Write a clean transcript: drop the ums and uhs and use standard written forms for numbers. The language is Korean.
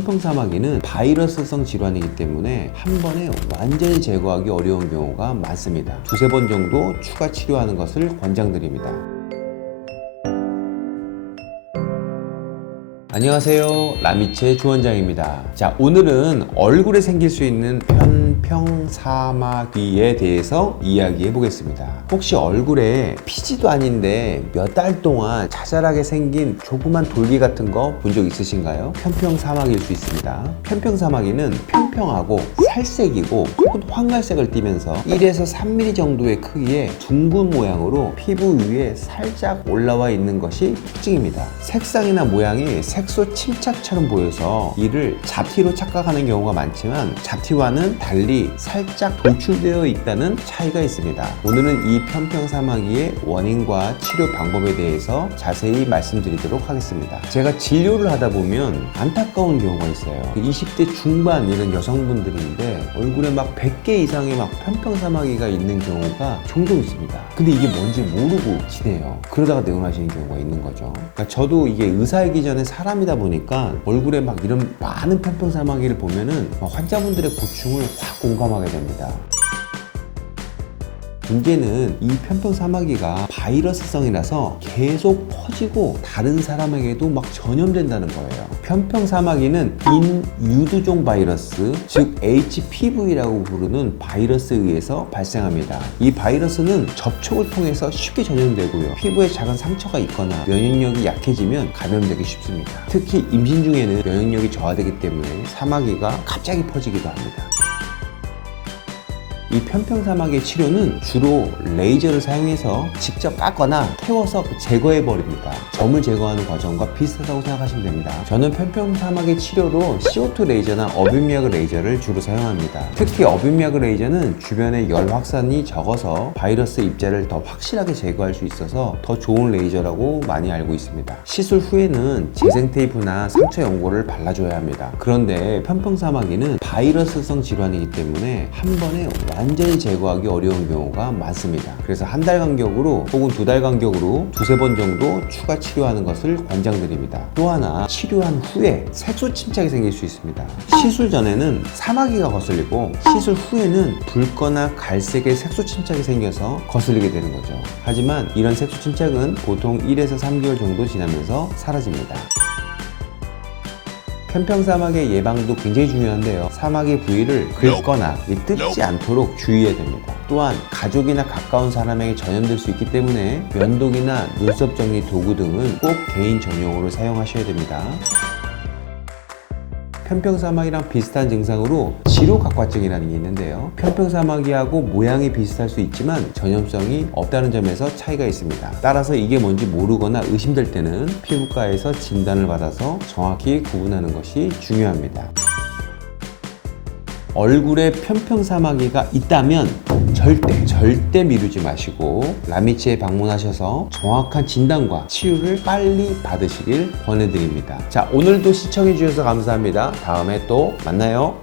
편평사마귀는 바이러스성 질환이기 때문에 한 번에 완전히 제거하기 어려운 경우가 많습니다. 두세 번 정도 추가 치료하는 것을 권장드립니다. 안녕하세요, 라미체 주원장입니다. 자, 오늘은 얼굴에 생길 수 있는 편평사마귀에 대해서 이야기해 보겠습니다. 혹시 얼굴에 피지도 아닌데 몇 달 동안 자잘하게 생긴 조그만 돌기 같은 거 본 적 있으신가요? 편평사마귀일 수 있습니다. 편평사마귀는 평평하고 살색이고 혹은 황갈색을 띠면서 1에서 3mm 정도의 크기의 둥근 모양으로 피부 위에 살짝 올라와 있는 것이 특징입니다. 색상이나 모양이 색소 침착처럼 보여서 이를 잡티로 착각하는 경우가 많지만 잡티와는 달리 살짝 돌출되어 있다는 차이가 있습니다. 오늘은 이 편평사마귀의 원인과 치료 방법에 대해서 자세히 말씀드리도록 하겠습니다. 제가 진료를 하다 보면 안타까운 경우가 있어요. 20대 중반 이런 여성분들인데 얼굴에 막 100개 이상의 막 편평사마귀가 있는 경우가 종종 있습니다. 근데 이게 뭔지 모르고 지내요. 그러다가 내원하시는 경우가 있는 거죠. 그러니까 저도 이게 의사이기 전에 사람이다 보니까 얼굴에 막 이런 많은 편평사마귀를 보면은 환자분들의 고충을 확 공감하게 됩니다. 문제는 이 편평사마귀가 바이러스성이라서 계속 퍼지고 다른 사람에게도 막 전염된다는 거예요. 편평사마귀는 인유두종 바이러스, 즉 HPV라고 부르는 바이러스에 의해서 발생합니다. 이 바이러스는 접촉을 통해서 쉽게 전염되고요. 피부에 작은 상처가 있거나 면역력이 약해지면 감염되기 쉽습니다. 특히 임신 중에는 면역력이 저하되기 때문에 사마귀가 갑자기 퍼지기도 합니다. 이 편평사마귀의 치료는 주로 레이저를 사용해서 직접 깎거나 태워서 제거해 버립니다. 점을 제거하는 과정과 비슷하다고 생각하시면 됩니다. 저는 편평사마귀 치료로 CO2 레이저나 어빔미하그 레이저를 주로 사용합니다. 특히 어빔미하그 레이저는 주변에 열 확산이 적어서 바이러스 입자를 더 확실하게 제거할 수 있어서 더 좋은 레이저라고 많이 알고 있습니다. 시술 후에는 재생 테이프나 상처 연고를 발라줘야 합니다. 그런데 편평사마귀는 바이러스성 질환이기 때문에 한 번에 완전히 제거하기 어려운 경우가 많습니다. 그래서 한 달 간격으로 혹은 2달 간격으로 두세 번 정도 추가 치료하는 것을 권장드립니다. 또 하나, 치료한 후에 색소 침착이 생길 수 있습니다. 시술 전에는 사마귀가 거슬리고 시술 후에는 붉거나 갈색의 색소 침착이 생겨서 거슬리게 되는 거죠. 하지만 이런 색소 침착은 보통 1에서 3개월 정도 지나면서 사라집니다. 편평사마귀의 예방도 굉장히 중요한데요. 사마귀 부위를 긁거나 뜯지 않도록 주의해야 됩니다. 또한 가족이나 가까운 사람에게 전염될 수 있기 때문에 면도기나 눈썹 정리 도구 등은 꼭 개인 전용으로 사용하셔야 됩니다. 편평사마귀랑 비슷한 증상으로 지루각화증이라는 게 있는데요. 편평사마귀하고 모양이 비슷할 수 있지만 전염성이 없다는 점에서 차이가 있습니다. 따라서 이게 뭔지 모르거나 의심될 때는 피부과에서 진단을 받아서 정확히 구분하는 것이 중요합니다. 얼굴에 편평사마귀가 있다면 절대 미루지 마시고 라미치에 방문하셔서 정확한 진단과 치료를 빨리 받으시길 권해드립니다. 자, 오늘도 시청해 주셔서 감사합니다. 다음에 또 만나요.